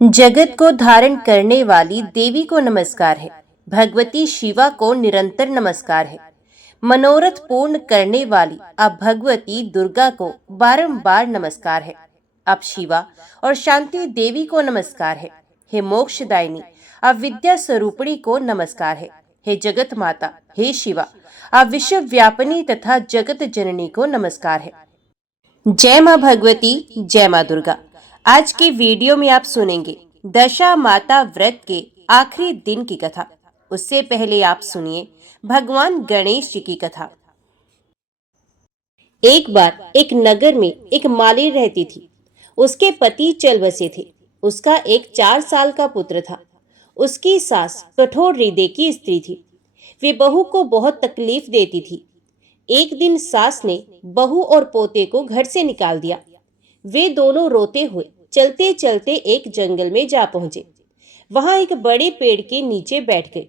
जगत को धारण करने वाली देवी को नमस्कार है। भगवती शिवा को निरंतर नमस्कार है। मनोरथ पूर्ण करने वाली अब भगवती दुर्गा को बारंबार नमस्कार है। अब शिवा और शांति देवी को नमस्कार है। हे मोक्षदायिनी, अब विद्या स्वरूपिणी को नमस्कार है। हे जगत माता, हे शिवा, अब विश्व व्यापिनी तथा जगत जननी को नमस्कार है। जय माँ भगवती, जय माँ दुर्गा। आज के वीडियो में आप सुनेंगे दशा माता व्रत के आखिरी दिन की कथा। उससे पहले आप सुनिए भगवान गणेश जी की कथा। एक बार एक नगर में एक माली रहती थी। उसके पति चल बसे थे। उसका एक 4 साल का पुत्र था। उसकी सास कठोर हृदय की स्त्री थी। वे बहू को बहुत तकलीफ देती थी। एक दिन सास ने बहू और पोते को घर से निकाल दिया। वे दोनों रोते हुए चलते चलते एक जंगल में जा पहुंचे। वहां एक बड़े पेड़ के नीचे बैठ गए।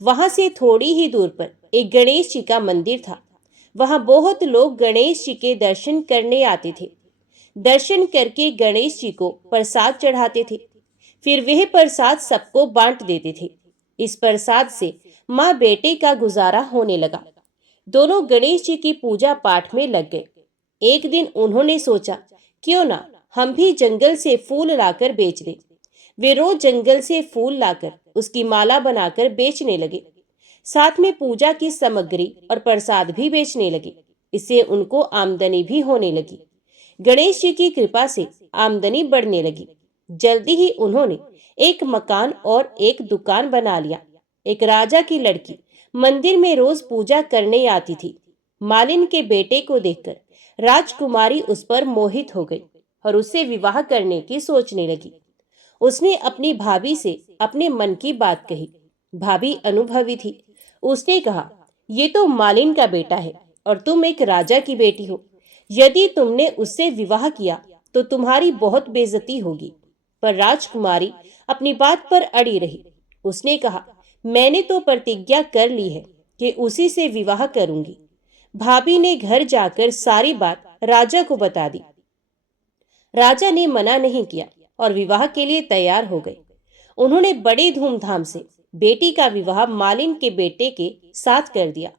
वहां से थोड़ी ही दूर पर एक गणेश जी का मंदिर था। वहां बहुत लोग गणेश जी के दर्शन करने आते थे। दर्शन करके गणेश जी को प्रसाद चढ़ाते थे। फिर वह प्रसाद सबको बांट देते थे। इस प्रसाद से माँ बेटे का गुजारा होने लगा। दोनों गणेश जी की पूजा पाठ में लग गए। एक दिन उन्होंने सोचा, क्यों ना हम भी जंगल से फूल लाकर बेच दें। वे रोज जंगल से फूल लाकर उसकी माला बनाकर बेचने लगे। साथ में पूजा की सामग्री और प्रसाद भी बेचने लगे। इससे उनको आमदनी भी होने लगी। गणेश जी की कृपा से आमदनी बढ़ने लगी। जल्दी ही उन्होंने एक मकान और एक दुकान बना लिया। एक राजा की लड़की मंदिर में रोज पूजा करने आती थी। मालिन के बेटे को देखकर राजकुमारी उस पर मोहित हो गई और उससे विवाह करने की सोचने लगी। उसने अपनी भाभी से अपने मन की बात कही। भाभी अनुभवी थी। उसने कहा, ये तो मालिन का बेटा है और तुम एक राजा की बेटी हो। यदि तुमने उससे विवाह किया तो तुम्हारी बहुत बेइज्जती होगी। पर राजकुमारी अपनी बात पर अड़ी रही। उसने कहा, मैंने तो प्रतिज्ञा कर ली है कि उसी से विवाह करूंगी। भाभी ने घर जाकर सारी बात राजा को बता दी। राजा ने मना नहीं किया और विवाह के लिए तैयार हो गए। उन्होंने बड़े धूमधाम से बेटी का विवाह मालिन के बेटे के साथ कर दिया।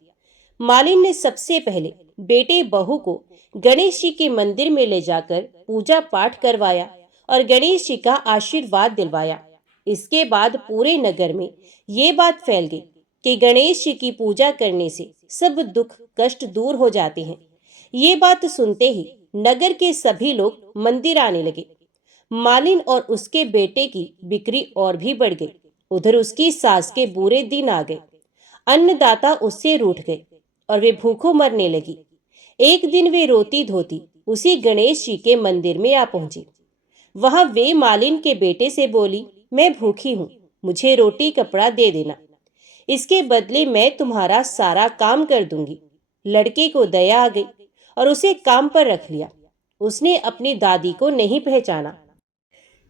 मालिन ने सबसे पहले बेटे बहू को गणेश जी के मंदिर में ले जाकर पूजा पाठ करवाया और गणेश जी का आशीर्वाद दिलवाया। इसके बाद पूरे नगर में ये बात फैल गई कि गणेश जी की पूजा करने से सब दुख कष्ट दूर हो जाते हैं। ये बात सुनते ही नगर के सभी लोग मंदिर आने लगे। मालिन और उसके बेटे की बिक्री और भी बढ़ गई। उधर उसकी सास के बुरे दिन आ गए। अन्नदाता उससे रूठ गए और वे भूखों मरने लगी। एक दिन वे रोती धोती उसी गणेश जी के मंदिर में आ पहुंची। वहां वे मालिन के बेटे से बोली, मैं भूखी हूँ, मुझे रोटी कपड़ा दे देना। इसके बदले मैं तुम्हारा सारा काम कर दूंगी। लड़के को दया आ गई और उसे काम पर रख लिया। उसने अपनी दादी को नहीं पहचाना।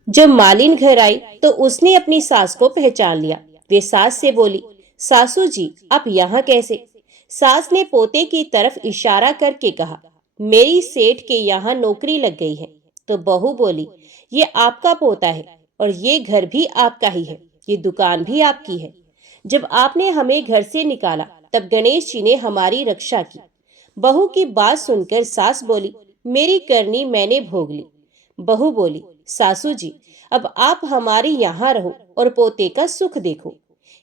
जब मालिन घर आई तो उसने अपनी सास को पहचान लिया। वे सास से बोली, सासू जी, आप यहाँ कैसे? सास ने पोते की तरफ इशारा करके कहा, मेरी सेठ के यहाँ नौकरी लग गई है। तो बहू बोली, ये आपका पोता है और ये घर भी आपका ही है, ये दुकान भी आपकी है। जब आपने हमें घर से निकाला तब गणेश जी ने हमारी रक्षा की। बहू की बात सुनकर सास बोली, मेरी करनी मैंने भोग ली। बहू बोली, सासू जी, अब आप हमारे यहाँ रहो और पोते का सुख देखो।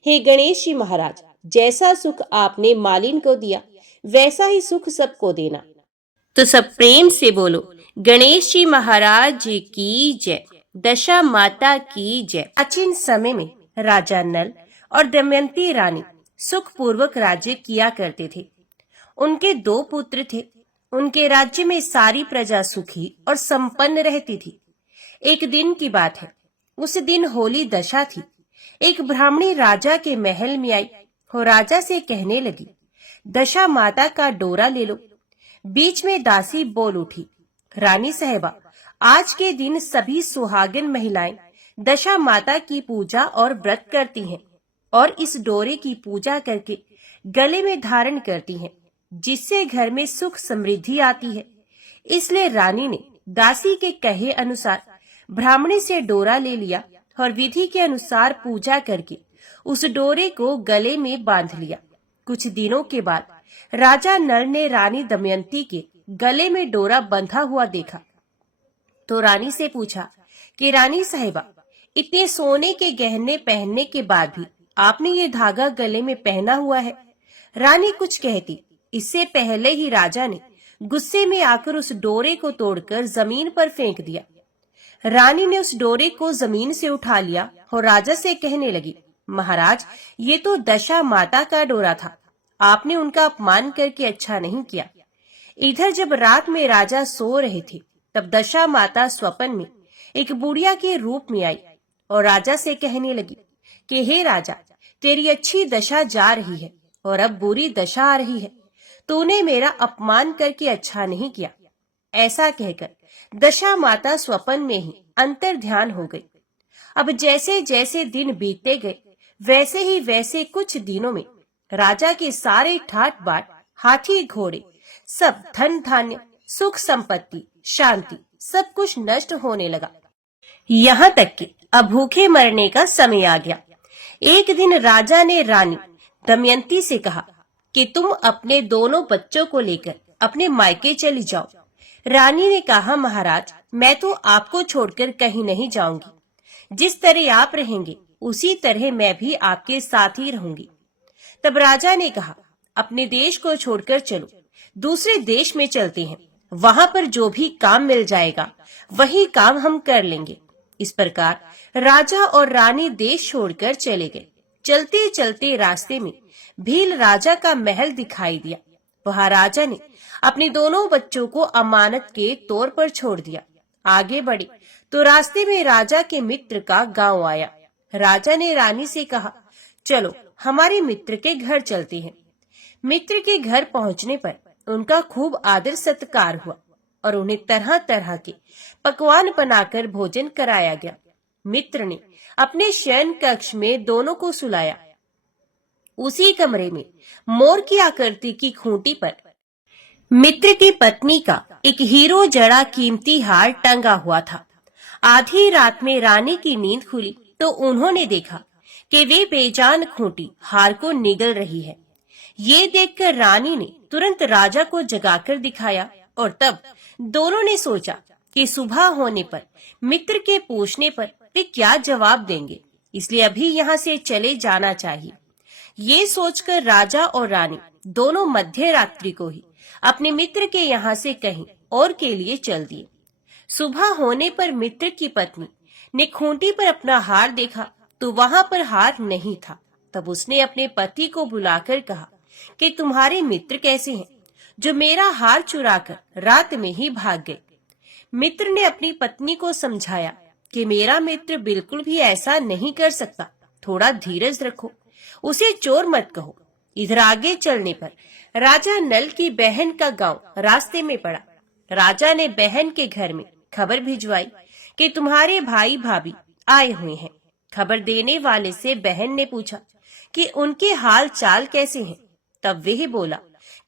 हे गणेश जी महाराज, जैसा सुख आपने मालिन को दिया वैसा ही सुख सबको देना। तो सब प्रेम से बोलो, गणेश जी महाराज जी की जय, दशा माता की जय। प्राचीन समय में राजा नल और दमयंती रानी सुखपूर्वक राज्य किया करते थे। उनके 2 पुत्र थे। उनके राज्य में सारी प्रजा सुखी और संपन्न रहती थी। एक दिन की बात है। उस दिन होली दशा थी। एक ब्राह्मणी राजा के महल में आई और राजा से कहने लगी, दशा माता का डोरा ले लो। बीच में दासी बोल उठी, रानी साहिबा, आज के दिन सभी सुहागिन महिलाएं दशा माता की पूजा और व्रत करती हैं और इस डोरे की पूजा करके गले में धारण करती हैं, जिससे घर में सुख समृद्धि आती है। इसलिए रानी ने दासी के कहे अनुसार ब्राह्मणी से डोरा ले लिया और विधि के अनुसार पूजा करके उस डोरे को गले में बांध लिया। कुछ दिनों के बाद राजा नल ने रानी दमयंती के गले में डोरा बंधा हुआ देखा तो रानी से पूछा कि रानी साहिबा, इतने सोने के गहने पहनने के बाद भी आपने ये धागा गले में पहना हुआ है। रानी कुछ कहती, इससे पहले ही राजा ने गुस्से में आकर उस डोरे को तोड़कर जमीन पर फेंक दिया। रानी ने उस डोरे को जमीन से उठा लिया और राजा से कहने लगी, महाराज, ये तो दशा माता का डोरा था, आपने उनका अपमान करके अच्छा नहीं किया। इधर जब रात में राजा सो रहे थे तब दशा माता स्वप्न में एक बुढ़िया के रूप में आई और राजा से कहने लगी कि हे राजा, तेरी अच्छी दशा जा रही है और अब बुरी दशा आ रही है, तूने मेरा अपमान करके अच्छा नहीं किया। ऐसा कहकर दशा माता स्वप्न में ही अंतर ध्यान हो गई। अब जैसे जैसे दिन बीतते गए वैसे कुछ दिनों में राजा के सारे ठाट बाट, हाथी घोड़े, सब धन धान्य, सुख संपत्ति, शांति, सब कुछ नष्ट होने लगा। यहाँ तक कि अब भूखे मरने का समय आ गया। एक दिन राजा ने रानी दमयंती से कहा कि तुम अपने दोनों बच्चों को लेकर अपने मायके चली जाओ। रानी ने कहा, महाराज, मैं तो आपको छोड़कर कहीं नहीं जाऊंगी। जिस तरह आप रहेंगे उसी तरह मैं भी आपके साथ ही रहूंगी। तब राजा ने कहा, अपने देश को छोड़कर चलो, दूसरे देश में चलते हैं, वहां पर जो भी काम मिल जाएगा वही काम हम कर लेंगे। इस प्रकार राजा और रानी देश छोड़कर चले गए। चलते चलते रास्ते में भील राजा का महल दिखाई दिया। वहां राजा ने अपने दोनों बच्चों को अमानत के तौर पर छोड़ दिया। आगे बढ़े तो रास्ते में राजा के मित्र का गांव आया। राजा ने रानी से कहा, चलो हमारे मित्र के घर चलते हैं। मित्र के घर पहुंचने पर उनका खूब आदर सत्कार हुआ और उन्हें तरह तरह के पकवान बनाकर भोजन कराया गया। मित्र ने अपने शयन कक्ष में दोनों को सुलाया। उसी कमरे में मोर की आकृति की खूंटी पर मित्र की पत्नी का एक हीरो जड़ा कीमती हार टंगा हुआ था। आधी रात में रानी की नींद खुली तो उन्होंने देखा कि वे बेजान खूंटी हार को निगल रही है। ये देखकर रानी ने तुरंत राजा को जगाकर दिखाया और तब दोनों ने सोचा कि सुबह होने पर मित्र के पूछने पर वे क्या जवाब देंगे, इसलिए अभी यहाँ से चले जाना चाहिए। ये सोचकर राजा और रानी दोनों मध्य रात्रि को ही अपने मित्र के यहाँ से कहीं और के लिए चल दिए। सुबह होने पर मित्र की पत्नी ने खूंटी पर अपना हार देखा तो वहां पर हार नहीं था। तब उसने अपने पति को बुलाकर कहा कि तुम्हारे मित्र कैसे हैं जो मेरा हार चुराकर रात में ही भाग गए। मित्र ने अपनी पत्नी को समझाया कि मेरा मित्र बिल्कुल भी ऐसा नहीं कर सकता, थोड़ा धीरज रखो, उसे चोर मत कहो। इधर आगे चलने पर राजा नल की बहन का गांव रास्ते में पड़ा। राजा ने बहन के घर में खबर भिजवाई कि तुम्हारे भाई भाभी आए हुए हैं। खबर देने वाले से बहन ने पूछा कि उनके हाल चाल कैसे हैं। तब वह बोला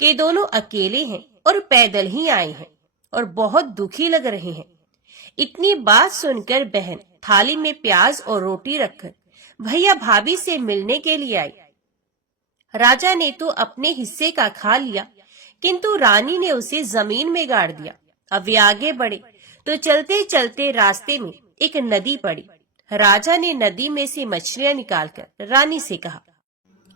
कि दोनों अकेले हैं और पैदल ही आए हैं और बहुत दुखी लग रहे हैं। इतनी बात सुनकर बहन थाली में प्याज और रोटी रखकर भैया भाभी से मिलने के लिए आई। राजा ने तो अपने हिस्से का खा लिया, किंतु रानी ने उसे जमीन में गाड़ दिया। अब वे आगे बढ़े तो चलते चलते रास्ते में एक नदी पड़ी। राजा ने नदी में से मछलियां निकालकर रानी से कहा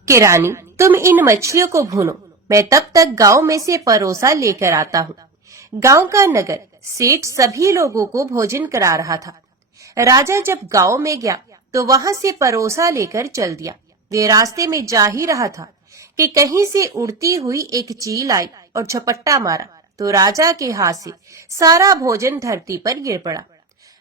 कि रानी, तुम इन मछलियों को भूनो, मैं तब तक गांव में से परोसा लेकर आता हूँ। गांव का नगर सेठ सभी लोगों को भोजन करा रहा था। राजा जब गांव में गया तो वहां से परोसा लेकर चल दिया। वे रास्ते में जा ही रहा था कि कहीं से उड़ती हुई एक चील आई और झपट्टा मारा तो राजा के हाथ से सारा भोजन धरती पर गिर पड़ा।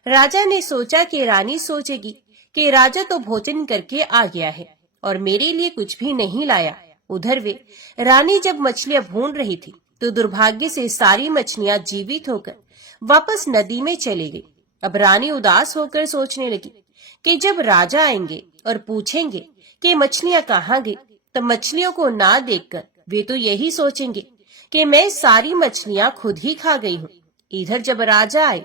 राजा ने सोचा कि रानी सोचेगी कि राजा तो भोजन करके आ गया है और मेरे लिए कुछ भी नहीं लाया। उधर वे रानी जब मछलियां भून रही थी तो दुर्भाग्य से सारी मछलियां जीवित होकर वापस नदी में चली गई। अब रानी उदास होकर सोचने लगी कि जब राजा आएंगे और पूछेंगे कि मछलियां कहाँ गई, तब मछलियों को ना देखकर वे तो यही सोचेंगे कि मैं सारी मछलियां खुद ही खा गई हूँ। इधर जब राजा आए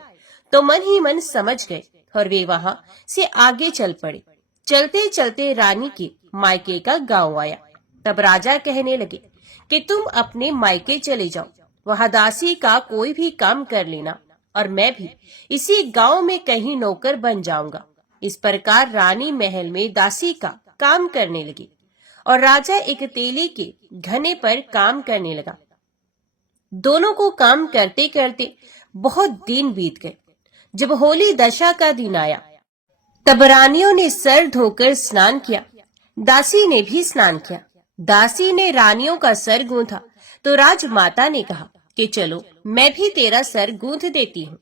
तो मन ही मन समझ गए और वे वहां से आगे चल पड़े। चलते चलते रानी के मायके का गांव आया। तब राजा कहने लगे कि तुम अपने मायके चले जाओ, वहां दासी का कोई भी काम कर लेना और मैं भी इसी गांव में कहीं नौकर बन जाऊंगा। इस प्रकार रानी महल में दासी का काम करने लगी और राजा एक तेली के घने पर काम करने लगा। दोनों को काम करते करते बहुत दिन बीत गए। जब होली दशा का दिन आया तब रानियों ने सर धोकर स्नान किया, दासी ने भी स्नान किया। दासी ने रानियों का सर गूंथा तो राजमाता ने कहा कि चलो मैं भी तेरा सर गूंथ देती हूँ।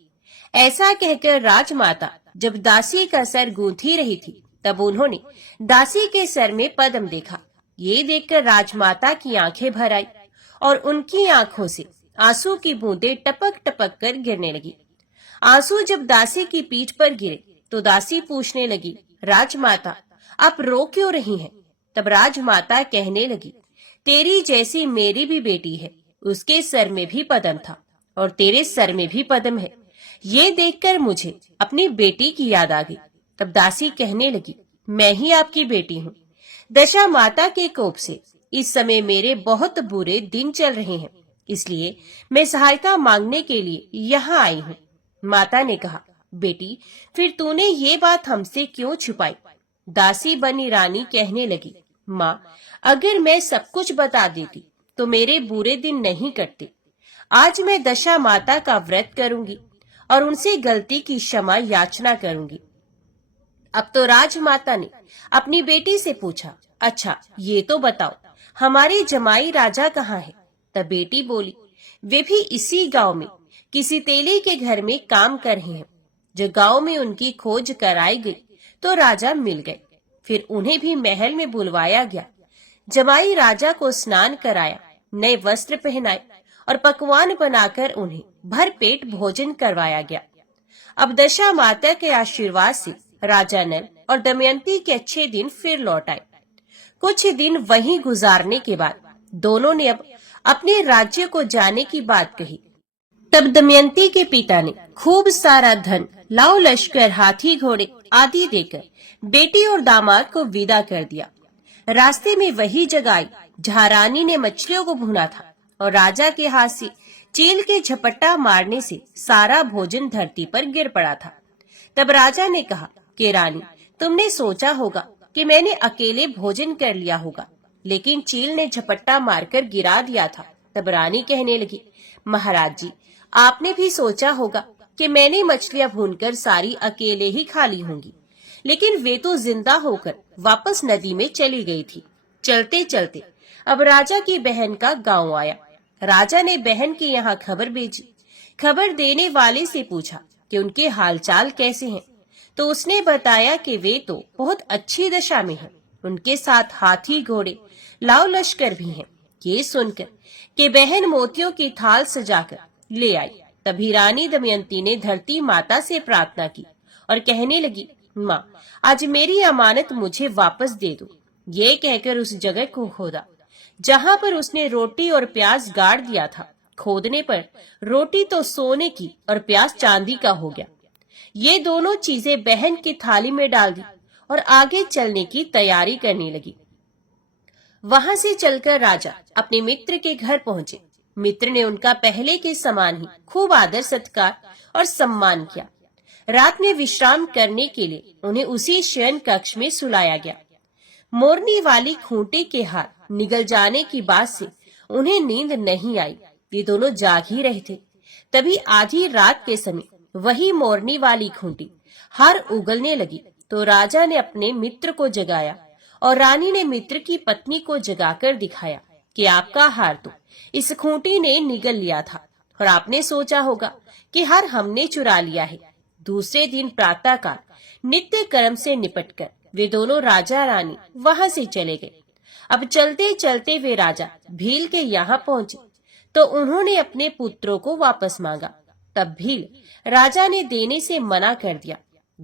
ऐसा कहकर राजमाता जब दासी का सर गूंथी रही थी तब उन्होंने दासी के सर में पद्म देखा। ये देखकर राजमाता की आंखें भर आई और उनकी आंखों से आंसू की बूंदें टपक टपक कर गिरने लगी। आंसू जब दासी की पीठ पर गिरे तो दासी पूछने लगी, राजमाता आप रो क्यों रही हैं? तब राजमाता कहने लगी, तेरी जैसी मेरी भी बेटी है, उसके सर में भी पद्म था और तेरे सर में भी पद्म है। ये देखकर मुझे अपनी बेटी की याद आ गई। तब दासी कहने लगी, मैं ही आपकी बेटी हूँ। दशा माता के कोप से इस समय मेरे बहुत बुरे दिन चल रहे हैं, इसलिए मैं सहायता मांगने के लिए यहाँ आई हूँ। माता ने कहा, बेटी फिर तूने ये बात हमसे क्यों छुपाई? दासी बनी रानी कहने लगी, माँ अगर मैं सब कुछ बता देती तो मेरे बुरे दिन नहीं कटते। आज मैं दशा माता का व्रत करूंगी और उनसे गलती की क्षमा याचना करूंगी। अब तो राजमाता ने अपनी बेटी से पूछा, अच्छा ये तो बताओ हमारे जमाई राजा कहाँ है? तब बेटी बोली, वे भी इसी गांव में किसी तेली के घर में काम कर रहे हैं। जो गांव में उनकी खोज कराई गई तो राजा मिल गए। फिर उन्हें भी महल में बुलवाया गया। जमाई राजा को स्नान कराया, नए वस्त्र पहनाए और पकवान बनाकर उन्हें भर पेट भोजन करवाया गया। अब दशा माता के आशीर्वाद से राजा नल और दमयंती के अच्छे दिन फिर लौट आए। कुछ दिन वहीं गुजारने के बाद दोनों ने अब अपने राज्य को जाने की बात कही। तब दमयंती के पिता ने खूब सारा धन, लाव लश्कर, हाथी घोड़े आदि देकर बेटी और दामाद को विदा कर दिया। रास्ते में वही जगह आई जहाँ रानी ने मछलियों को भुना था और राजा के हाथ से चील के झपट्टा मारने से सारा भोजन धरती पर गिर पड़ा था। तब राजा ने कहा कि रानी तुमने सोचा होगा कि मैंने अकेले भोजन कर लिया होगा, लेकिन चील ने झपट्टा मारकर गिरा दिया था। तब रानी कहने लगी, महाराज जी आपने भी सोचा होगा कि मैंने मछलियां भूनकर सारी अकेले ही खा ली होंगी, लेकिन वे तो जिंदा होकर वापस नदी में चली गई थी। चलते चलते अब राजा की बहन का गांव आया। राजा ने बहन के यहाँ खबर भेजी। खबर देने वाले से पूछा कि उनके हालचाल कैसे हैं, तो उसने बताया कि वे तो बहुत अच्छी दशा में हैं। उनके साथ हाथी घोड़े लाव लश्कर भी हैं। ये सुनकर कि बहन मोतियों की थाल सजाकर ले आई, तभी रानी दमयंती ने धरती माता से प्रार्थना की और कहने लगी, माँ आज मेरी अमानत मुझे वापस दे दो। ये कहकर उस जगह को खोदा जहाँ पर उसने रोटी और प्याज गाड़ दिया था। खोदने पर रोटी तो सोने की और प्याज चांदी का हो गया। ये दोनों चीजें बहन की थाली में डाल दी और आगे चलने की तैयारी करने लगी। वहां से चलकर राजा अपने मित्र के घर पहुंचे। मित्र ने उनका पहले के समान ही खूब आदर सत्कार और सम्मान किया। रात में विश्राम करने के लिए उन्हें उसी शयन कक्ष में सुलाया गया। मोरनी वाली खूंटे के हाथ निगल जाने की बात से उन्हें नींद नहीं आई। वे दोनों जाग ही रहे थे। तभी आधी रात के समय वही मोरनी वाली खूंटी हार उगलने लगी तो राजा ने अपने मित्र को जगाया और रानी ने मित्र की पत्नी को जगाकर दिखाया कि आपका हार तो इस खूंटी ने निगल लिया था और आपने सोचा होगा कि हार हमने चुरा लिया है। दूसरे दिन प्रातःकाल नित्य कर्म से निपटकर वे दोनों राजा रानी वहां से चले गए। अब चलते चलते वे राजा भील के यहाँ पहुंचे तो उन्होंने अपने पुत्रों को वापस मांगा। तब भील राजा ने देने से मना कर दिया।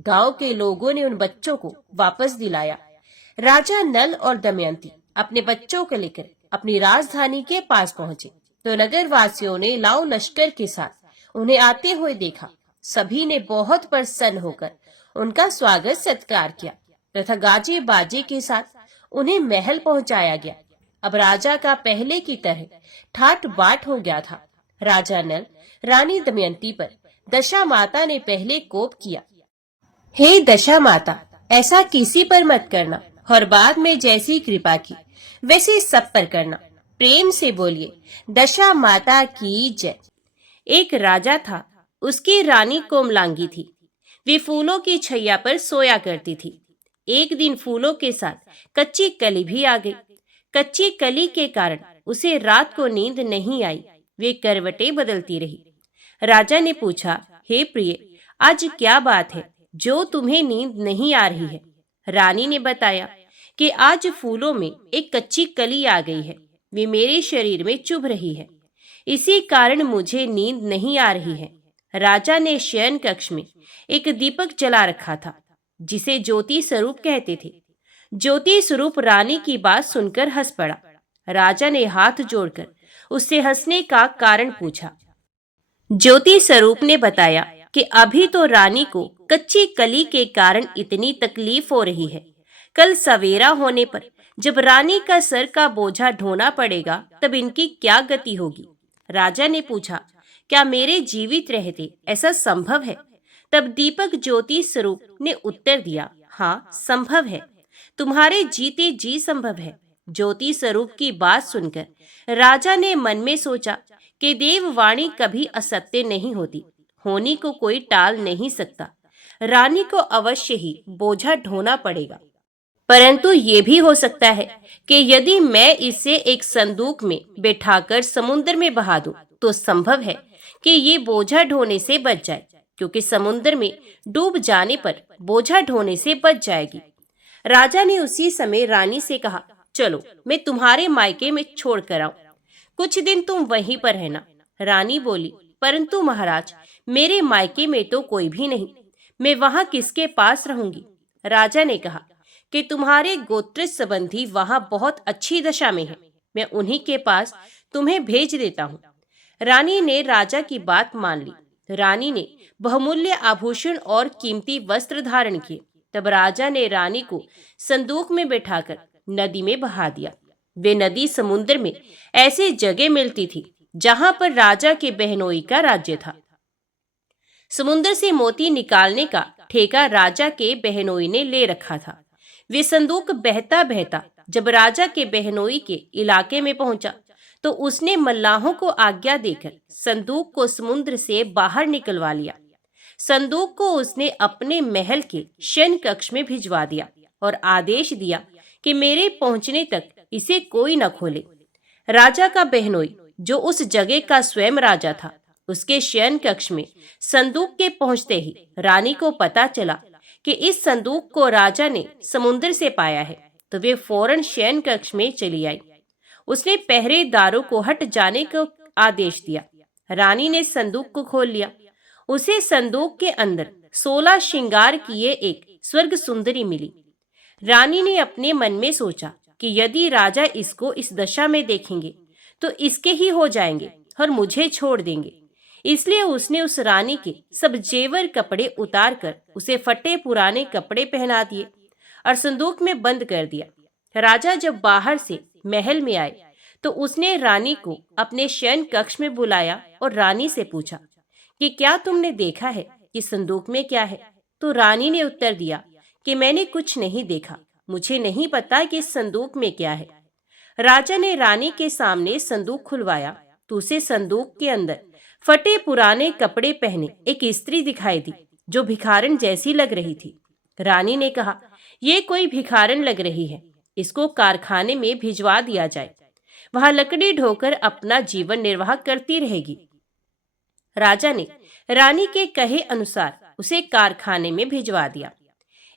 गांव के लोगों ने उन बच्चों को वापस दिलाया। राजा नल और दमयंती अपने बच्चों को लेकर अपनी राजधानी के पास पहुंचे तो नगर वासियों ने लाव लश्कर के साथ उन्हें आते हुए देखा। सभी ने बहुत प्रसन्न होकर उनका स्वागत सत्कार किया तथा गाजे बाजे के साथ उन्हें महल पहुंचाया गया। अब राजा का पहले की तरह ठाट बाट हो गया था। राजा नल रानी दमयंती पर दशा माता ने पहले कोप किया। हे दशा माता, ऐसा किसी पर मत करना और बाद में जैसी कृपा की वैसे सब पर करना। प्रेम से बोलिए, दशा माता की जय। एक राजा था, उसकी रानी कोमलांगी थी। वे फूलों की छैया पर सोया करती थी। एक दिन फूलों के साथ कच्ची कली भी आ गई। कच्ची कली के कारण उसे रात को नींद नहीं आई। वे करवटें बदलती रही। राजा ने पूछा, हे प्रिय, आज क्या बात है जो तुम्हें नींद नहीं आ रही है? रानी ने बताया कि आज फूलों में एक कच्ची कली आ गई है। वे मेरे शरीर में चुभ रही है, इसी कारण मुझे नींद नहीं आ रही है। राजा ने शयन कक्ष में एक दीपक जला रखा था, जिसे ज्योति स्वरूप कहते थे। ज्योति स्वरूप रानी की बात सुनकर हंस पड़ा। राजा ने हाथ जोड़कर उससे हंसने का कारण पूछा। ज्योति स्वरूप ने बताया कि अभी तो रानी को कच्ची कली के कारण इतनी तकलीफ हो रही है। कल सवेरा होने पर जब रानी का सर का बोझा ढोना पड़ेगा, तब इनकी क्या गति होगी? राजा ने पूछा, क्या मेरे जीवित रहते ऐसा संभव है? तब दीपक ज्योति स्वरूप ने उत्तर दिया, हाँ, संभव है। तुम्हारे जीते जी संभव है। ज्योति स्वरूप की बात सुनकर राजा ने मन में सोचा कि देववाणी कभी असत्य नहीं होती। होनी को कोई टाल नहीं सकता। रानी को अवश्य ही बोझा ढोना पड़ेगा। परंतु ये भी हो सकता है कि यदि मैं इसे एक संदूक में बैठाकर समुद्र में बहा दूं, तो संभव है कि ये बोझा ढोने से बच जाए, क्योंकि समुद्र में डूब जाने पर बोझा ढोने से बच जाएगी। राजा ने उसी समय रानी से कहा, चलो मैं तुम्हारे मायके में छोड़ कर आऊं, कुछ दिन तुम वहीं पर रहना। रानी बोली, परंतु महाराज, मेरे मायके में तो कोई भी नहीं, मैं वहां किसके पास रहूंगी? राजा ने कहा कि तुम्हारे गोत्र संबंधी वहां बहुत अच्छी दशा में है, मैं उन्हीं के पास तुम्हें भेज देता हूँ। रानी ने राजा की बात मान ली। रानी ने बहुमूल्य आभूषण और कीमती वस्त्र धारण किए। तब राजा ने रानी को संदूक में बैठाकर नदी में बहा दिया। वे नदी समुद्र में ऐसे जगह मिलती थी जहां पर राजा के बहनोई का राज्य था। समुद्र से मोती निकालने का ठेका राजा के बहनोई ने ले रखा था। वे संदूक बहता बहता जब राजा के बहनोई के इलाके में पहुंचा, तो उसने मल्लाहों को आज्ञा देकर संदूक को समुद्र से बाहर निकलवा लिया। संदूक को उसने अपने महल के शयन कक्ष में भिजवा दिया और आदेश दिया कि मेरे पहुंचने तक इसे कोई न खोले। राजा का बहनोई, जो उस जगह का स्वयं राजा था, उसके शयन कक्ष में संदूक के पहुंचते ही रानी को पता चला कि इस संदूक को राजा ने समुद्र से पाया है, तो वे फौरन शयन कक्ष में चली आई। उसने पहरेदारों को हट जाने का आदेश दिया। रानी ने संदूक को खोल लिया। उसे संदूक के अंदर 16 श्रृंगार किए एक स्वर्ग सुंदरी मिली। रानी ने अपने मन में सोचा कि यदि राजा इसको इस दशा में देखेंगे तो इसके ही हो जाएंगे और मुझे छोड़ देंगे। इसलिए उसने उस रानी के सब जेवर कपड़े उतार कर उसे फटे पुराने कपड़े पहना दिए और संदूक में बंद कर दिया। राजा जब बाहर से महल में आए तो उसने रानी को अपने शयन कक्ष में बुलाया और रानी से पूछा कि क्या तुमने देखा है कि संदूक में क्या है? तो रानी ने उत्तर दिया कि मैंने कुछ नहीं देखा, मुझे नहीं पता कि इस संदूक में क्या है। राजा ने रानी के सामने संदूक खुलवाया तो उसे संदूक के अंदर फटे पुराने कपड़े पहने एक स्त्री दिखाई दी, जो भिखारन जैसी लग रही थी। रानी ने कहा, ये कोई भिखारन लग रही है, इसको कारखाने में भिजवा दिया जाए, वहां लकड़ी ढोकर अपना जीवन निर्वाह करती रहेगी। राजा ने रानी के कहे अनुसार उसे कारखाने में भिजवा दिया।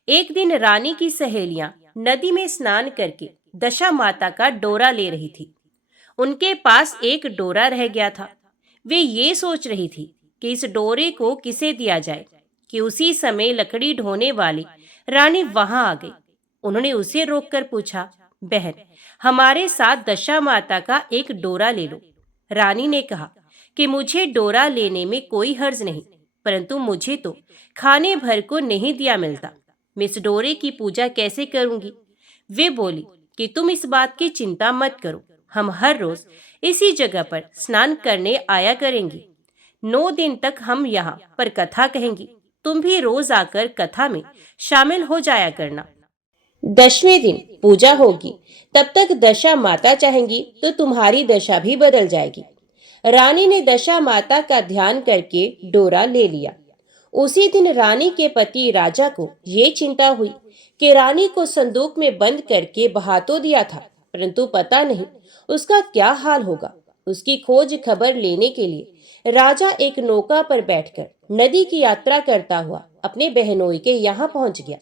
एक दिन रानी की सहेलियां नदी में स्नान करके दशा माता का डोरा ले रही थी। उनके पास एक डोरा रह गया था। वे ये सोच रही थी कि इस डोरे को किसे दिया जाए कि उसी समय लकड़ी ढोने वाली रानी वहां आ गई। उन्होंने उसे रोककर पूछा, बहन, हमारे साथ दशा माता का एक डोरा ले लो। रानी ने कहा कि मुझे डोरा लेने में कोई हर्ज नहीं, परंतु मुझे तो खाने भर को नहीं दिया मिलता। मैं इस डोरे की पूजा कैसे करूंगी? वे बोली कि तुम इस बात की चिंता मत करो, हम हर रोज इसी जगह पर स्नान करने आया करेंगी। 9 दिन तक हम यहाँ पर कथा कहेंगी, तुम भी रोज आकर कथा में शामिल हो जाया करना। 10वें दिन पूजा होगी, तब तक दशा माता चाहेंगी तो तुम्हारी दशा भी बदल जाएगी। रानी ने दशा माता का ध्यान करके डोरा ले लिया। उसी दिन रानी के पति राजा को ये चिंता हुई कि रानी को संदूक में बंद करके बहा तो दिया था, परंतु पता नहीं उसका क्या हाल होगा। उसकी खोज खबर लेने के लिए राजा एक नौका पर बैठकर नदी की यात्रा करता हुआ अपने बहनोई के यहाँ पहुंच गया।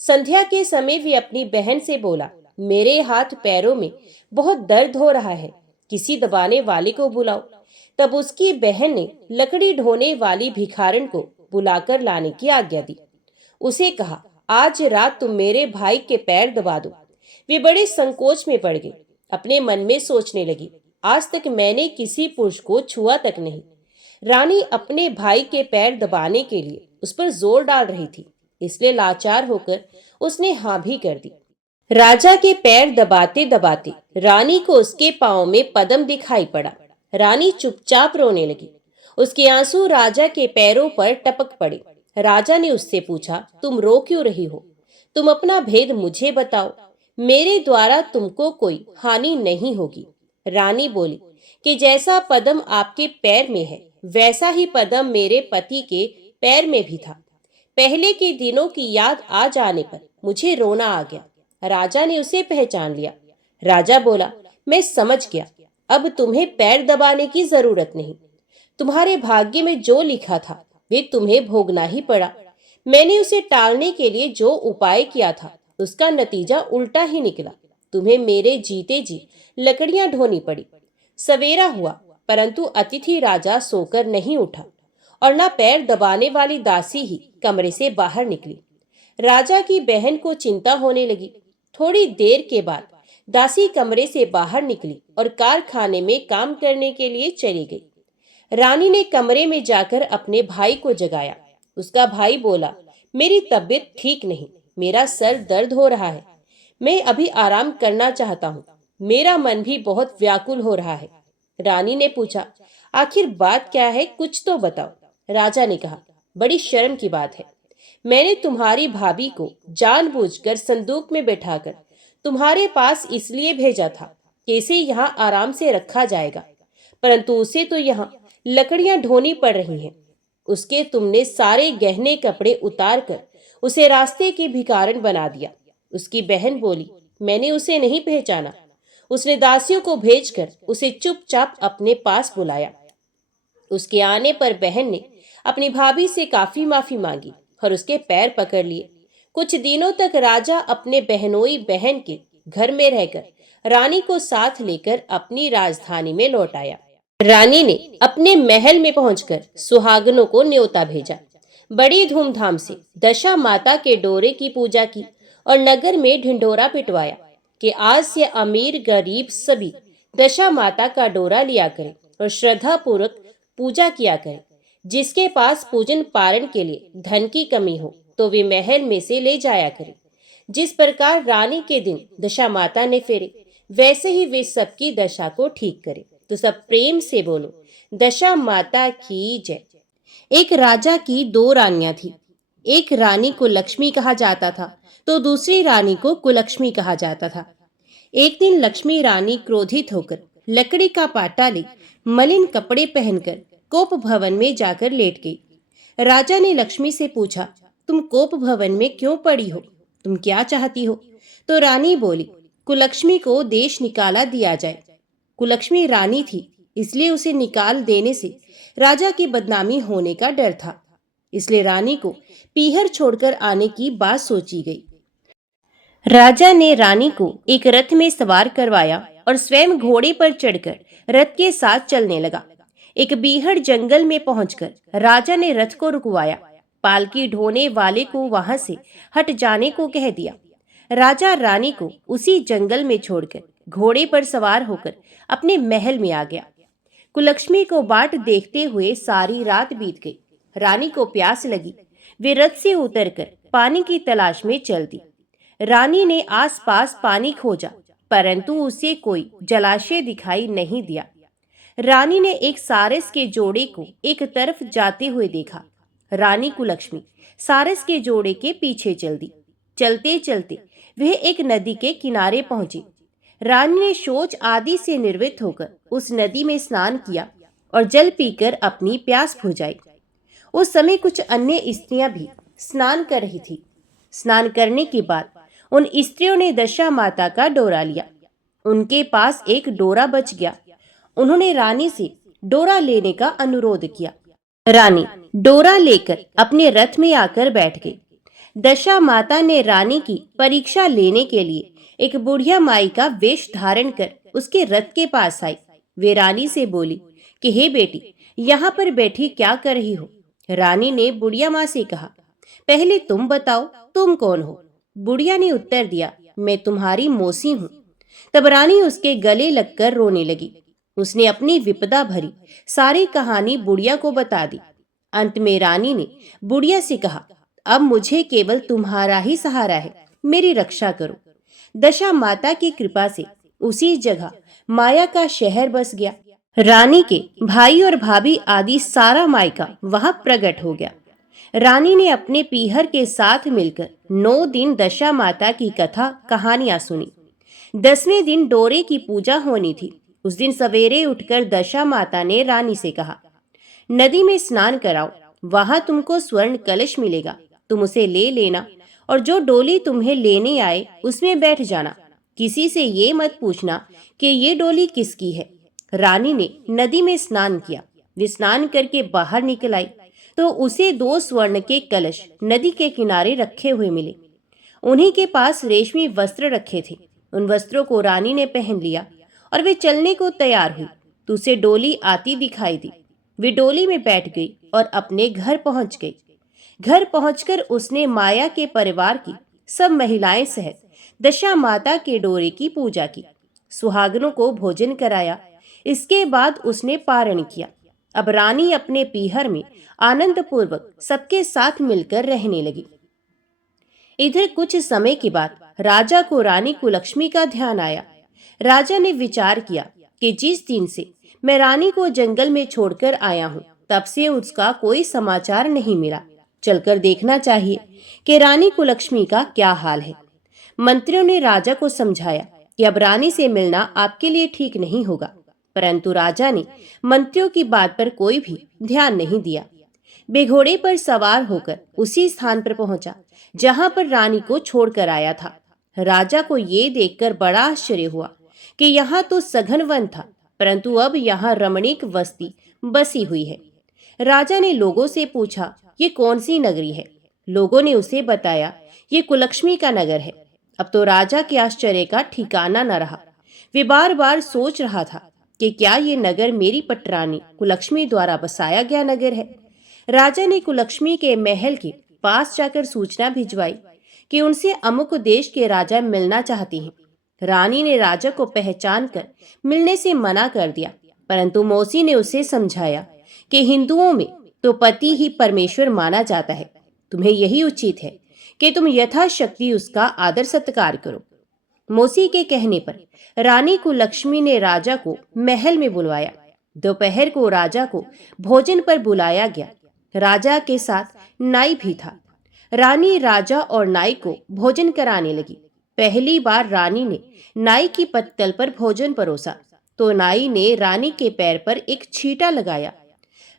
संध्या के समय भी अपनी बहन से बोला, मेरे हाथ पैरों में बहुत दर्द हो रहा है, किसी दबाने वाले को बुलाओ। तब उसकी बहन ने लकड़ी ढोने वाली भिखारन को बुलाकर लाने की आज्ञा दी। उसे कहा, आज रात तुम मेरे भाई के पैर दबा दो। वे बड़े संकोच में पड़ गई। अपने मन में सोचने लगी, आज तक मैंने किसी पुरुष को छुआ तक नहीं। रानी अपने भाई के पैर दबाने के लिए उस पर जोर डाल रही थी, इसलिए लाचार होकर उसने हाँ भी कर दी। राजा के पैर दबाते दबाते रानी को उसके पांव में पद्म दिखाई पड़ा। रानी चुपचाप रोने लगी। उसके आंसू राजा के पैरों पर टपक पड़े। राजा ने उससे पूछा, तुम रो क्यों रही हो? तुम अपना भेद मुझे बताओ, मेरे द्वारा तुमको कोई हानि नहीं होगी। रानी बोली कि जैसा पद्म आपके पैर में है, वैसा ही पद्म मेरे पति के पैर में भी था। पहले के दिनों की याद आ जाने पर मुझे रोना आ गया। राजा ने उसे पहचान लिया। राजा बोला, मैं समझ गया, अब तुम्हें पैर दबाने की जरूरत नहीं। तुम्हारे भाग्य में जो लिखा था वे तुम्हें भोगना ही पड़ा। मैंने उसे टालने के लिए जो उपाय किया था उसका नतीजा उल्टा ही निकला। तुम्हें मेरे जीते जी लकड़ियां ढोनी पड़ी। सवेरा हुआ, परंतु अतिथि राजा सोकर नहीं उठा और न पैर दबाने वाली दासी ही कमरे से बाहर निकली। राजा की बहन को चिंता होने लगी। थोड़ी देर के बाद दासी कमरे से बाहर निकली और कारखाने में काम करने के लिए चली गई। रानी ने कमरे में जाकर अपने भाई को जगाया। उसका भाई बोला, मेरी तबीयत ठीक नहीं, मेरा सर दर्द हो रहा है, मैं अभी आराम करना चाहता हूँ, मेरा मन भी बहुत व्याकुल हो रहा है। रानी ने पूछा, आखिर बात क्या है, कुछ तो बताओ। राजा ने कहा, बड़ी शर्म की बात है, मैंने तुम्हारी भाभी को जानबूझकर संदूक में बैठाकर तुम्हारे पास इसलिए भेजा था कि इसे यहाँ आराम से रखा जाएगा, परंतु उसे तो यहाँ लकड़ियां ढोनी पड़ रही हैं। उसके तुमने सारे गहने कपड़े उतार कर उसे रास्ते की भिखारन बना दिया। उसकी बहन बोली, मैंने उसे नहीं पहचाना। उसने दासियों को भेजकर उसे चुपचाप अपने पास बुलाया। उसके आने पर बहन ने अपनी भाभी से काफी माफी मांगी और उसके पैर पकड़ लिए। कुछ दिनों तक राजा अपने बहनोई बहन के घर में रहकर रानी को साथ लेकर अपनी राजधानी में लौट आया। रानी ने अपने महल में पहुंचकर सुहागनों को न्योता भेजा। बड़ी धूमधाम से दशा माता के डोरे की पूजा की और नगर में ढिंढोरा पिटवाया कि आज से अमीर गरीब सभी दशा माता का डोरा लिया करें और श्रद्धा पूर्वक पूजा किया करें। जिसके पास पूजन पारण के लिए धन की कमी हो तो वे महल में से ले जाया करें। जिस प्रकार रानी के दिन दशा माता ने फेरे, वैसे ही वे सबकी दशा को ठीक करें। तो सब प्रेम से बोलो, दशा माता की जय। एक राजा की 2 रानियां थी। एक रानी को लक्ष्मी कहा जाता था तो दूसरी रानी को कुलक्ष्मी कहा जाता था। एक दिन लक्ष्मी रानी क्रोधित होकर लकड़ी का पाटा ले मलिन कपड़े पहनकर कोप भवन में जाकर लेट गई। राजा ने लक्ष्मी से पूछा, तुम कोप भवन में क्यों पड़ी हो, तुम क्या चाहती हो? तो रानी बोली, कुलक्ष्मी को देश निकाला दिया जाए। कुलक्ष्मी रानी थी, इसलिए उसे निकाल देने से राजा की बदनामी होने का डर था। इसलिए रानी को पीहर छोड़कर आने की बात सोची गई। राजा ने रानी को एक रथ में सवार करवाया और स्वयं घोड़े पर चढ़कर रथ के साथ चलने लगा। एक बीहड़ जंगल में पहुंचकर राजा ने रथ को रुकवाया। पालकी ढोने वाले को वहां से हट जाने को कह दिया। राजा रानी को उसी जंगल में छोड़कर घोड़े पर सवार होकर अपने महल में आ गया। कुलक्ष्मी को बाट देखते हुए सारी रात बीत गई। रानी को प्यास लगी। वे रथ से उतरकर पानी की तलाश में चल दी। रानी ने आसपास पानी खोजा, परंतु उसे कोई जलाशय दिखाई नहीं दिया। रानी ने एक सारस के जोड़े को एक तरफ जाते हुए देखा। रानी कुलक्ष्मी सारस के जोड़े के पीछे चल दी। चलते चलते वह एक नदी के किनारे पहुंची। रानी ने शौच आदि से निर्वृत्त होकर उस नदी में स्नान किया और जल पीकर अपनी प्यास बुझाई। उस समय कुछ अन्य स्त्रियां भी स्नान कर रही थी। स्नान करने के बाद उन स्त्रियों ने दशा माता का डोरा लिया। उनके पास एक डोरा बच गया। उन्होंने रानी से डोरा लेने का अनुरोध किया। रानी डोरा लेकर अपने रथ में आकर बैठ गई। दशा माता ने रानी की परीक्षा लेने के लिए एक बुढ़िया माई का वेश धारण कर उसके रथ के पास आई। वे रानी से बोली कि हे बेटी, यहाँ पर बैठी क्या कर रही हो? रानी ने बुढ़िया माँ से कहा, पहले तुम बताओ, तुम कौन हो? बुढ़िया ने उत्तर दिया, मैं तुम्हारी मौसी हूँ। तब रानी उसके गले लगकर रोने लगी। उसने अपनी विपदा भरी सारी कहानी बुढ़िया को बता दी। अंत में रानी ने बुढ़िया से कहा, अब मुझे केवल तुम्हारा ही सहारा है, मेरी रक्षा करो। दशा माता की कृपा से उसी जगह माया का शहर बस गया। रानी के भाई और भाभी आदि सारा मायका वहां प्रकट हो गया। रानी ने अपने पीहर के साथ मिलकर 9 दिन दशा माता की कथा कहानियां सुनी। 10वें दिन डोरे की पूजा होनी थी। उस दिन सवेरे उठकर दशा माता ने रानी से कहा, नदी में स्नान कराओ, वहां तुमको स्वर्ण कलश मिलेगा, तुम उसे ले लेना और जो डोली तुम्हें लेने आए उसमें बैठ जाना। किसी से ये मत पूछना कि ये डोली किसकी है। रानी ने नदी में स्नान किया। वे स्नान करके बाहर निकल आई तो उसे 2 स्वर्ण के कलश नदी के किनारे रखे हुए मिले। उन्हीं के पास रेशमी वस्त्र रखे थे। उन वस्त्रों को रानी ने पहन लिया और वे चलने को तैयार हुई तो उसे डोली आती दिखाई दी। वे डोली में बैठ गई और अपने घर पहुंच गई। घर पहुंचकर उसने माया के परिवार की सब महिलाएं सहित दशा माता के डोरे की पूजा की, सुहागनों को भोजन कराया। इसके बाद उसने पारण किया। अब रानी अपने पीहर में आनंद पूर्वक सबके साथ मिलकर रहने लगी। इधर कुछ समय के बाद राजा को रानी कुलक्ष्मी का ध्यान आया। राजा ने विचार किया कि जिस दिन से मैं रानी को जंगल में छोड़कर आया हूँ, तब से उसका कोई समाचार नहीं मिला। चलकर देखना चाहिए कि रानी कुलक्ष्मी का क्या हाल है। मंत्रियों ने राजा को समझाया कि अब रानी से मिलना आपके लिए ठीक नहीं होगा, परंतु राजा ने मंत्रियों की बात पर कोई भी ध्यान नहीं दिया। बेघोड़े पर सवार होकर उसी स्थान पर पहुंचा जहां पर रानी को छोड़कर आया था। राजा को ये देखकर बड़ा आश्चर्य हुआ कि यहाँ तो सघन वन था, परंतु अब यहाँ रमणीक बस्ती बसी हुई है। राजा ने लोगों से पूछा, ये कौन सी नगरी है? लोगों ने उसे बताया, ये कुलक्ष्मी का नगर है। अब तो राजा के आश्चर्य का ठिकाना न रहा। वे बार बार सोच रहा था कि क्या ये नगर मेरी पटरानी कुलक्ष्मी द्वारा बसाया गया नगर है। राजा ने कुलक्ष्मी के महल के पास जाकर सूचना भिजवाई कि उनसे अमुक देश के राजा मिलना चाहते हैं। रानी ने राजा को पहचान कर मिलने से मना कर दिया, परंतु मौसी ने उसे समझाया कि हिंदुओं में तो पति ही परमेश्वर माना जाता है। तुम्हें यही उचित है कि तुम यथाशक्ति उसका आदर सत्कार करो। मौसी के कहने पर रानी कुलक्ष्मी ने राजा को महल में बुलवाया। दोपहर को राजा को भोजन पर बुलाया गया। राजा के साथ नाई भी था। रानी राजा और नाई को भोजन कराने लगी। पहली बार रानी ने नाई की पत्तल पर भोजन परोसा तो नाई ने रानी के पैर पर एक छींटा लगाया।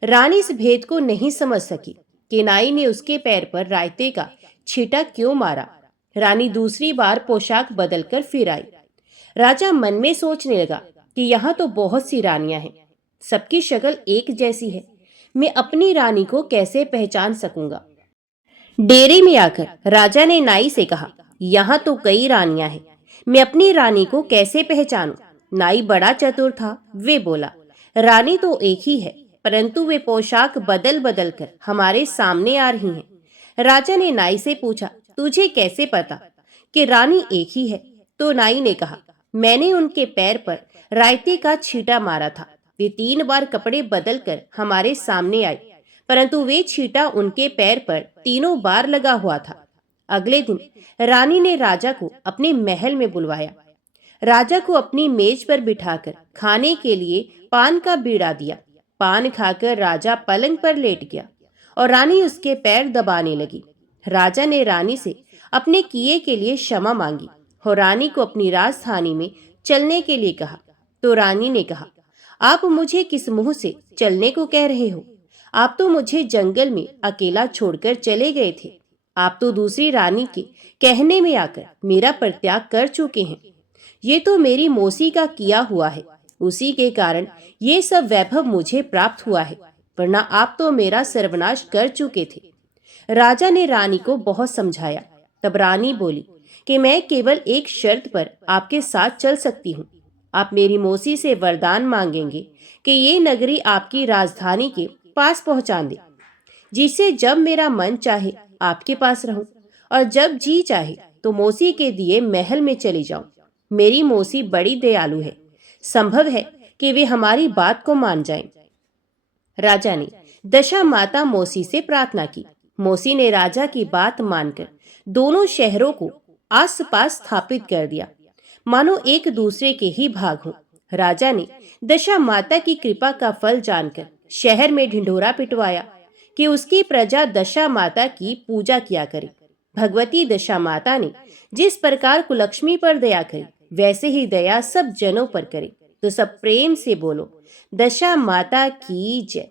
रानी इस भेद को नहीं समझ सकी कि नाई ने उसके पैर पर रायते का छींटा क्यों मारा। रानी दूसरी बार पोशाक बदलकर फिर आई। राजा मन में सोचने लगा कि यहाँ तो बहुत सी रानियां हैं, सबकी शक्ल एक जैसी है, मैं अपनी रानी को कैसे पहचान सकूंगा। डेरे में आकर राजा ने नाई से कहा, यहाँ तो कई रानियां हैं, मैं अपनी रानी को कैसे पहचानूं। नाई बड़ा चतुर था। वे बोला, रानी तो एक ही है, परंतु वे पोशाक बदल बदल कर हमारे सामने आ रही हैं। राजा ने नाई से पूछा, तुझे कैसे पता कि रानी एक ही है? तो नाई ने कहा, मैंने उनके पैर पर रायते का छींटा मारा था। वे 3 बार कपड़े बदल कर हमारे सामने आई, परंतु वे छींटा उनके पैर पर तीनों बार लगा हुआ था। अगले दिन रानी ने राजा को अपने महल में बुलवाया। राजा को अपनी मेज पर बिठाकर खाने के लिए पान का बीड़ा दिया। पान खाकर राजा पलंग पर लेट गया और रानी उसके पैर दबाने लगी। राजा ने रानी से अपने किए के लिए क्षमा मांगी और रानी को अपनी राजधानी में चलने के लिए कहा। तो रानी ने कहा, आप मुझे किस मुंह से चलने को कह रहे हो? आप तो मुझे जंगल में अकेला छोड़कर चले गए थे। आप तो दूसरी रानी के कहने में आकर मेरा परित्याग कर चुके हैं। ये तो मेरी मौसी का किया हुआ है, उसी के कारण ये सब वैभव मुझे प्राप्त हुआ है, वरना आप तो मेरा सर्वनाश कर चुके थे। राजा ने रानी को बहुत समझाया। तब रानी बोली कि मैं केवल एक शर्त पर आपके साथ चल सकती हूँ। आप मेरी मौसी से वरदान मांगेंगे कि ये नगरी आपकी राजधानी के पास पहुंचा दे, जिससे जब मेरा मन चाहे आपके पास रहूं और जब जी चाहे तो मौसी के दिए महल में चली जाऊं। मेरी मौसी बड़ी दयालु है, संभव है कि वे हमारी बात को मान जाएं। राजा ने दशा माता मौसी से प्रार्थना की। मौसी ने राजा की बात मानकर दोनों शहरों को आस पास स्थापित कर दिया, मानो एक दूसरे के ही भाग हों। राजा ने दशा माता की कृपा का फल जानकर शहर में ढिंढोरा पिटवाया कि उसकी प्रजा दशा माता की पूजा किया करे। भगवती दशा माता ने जिस प्रकार कुलक्ष्मी पर दया करी, वैसे ही दया सब जनों पर करे। तो सब प्रेम से बोलो, दशा माता की जय।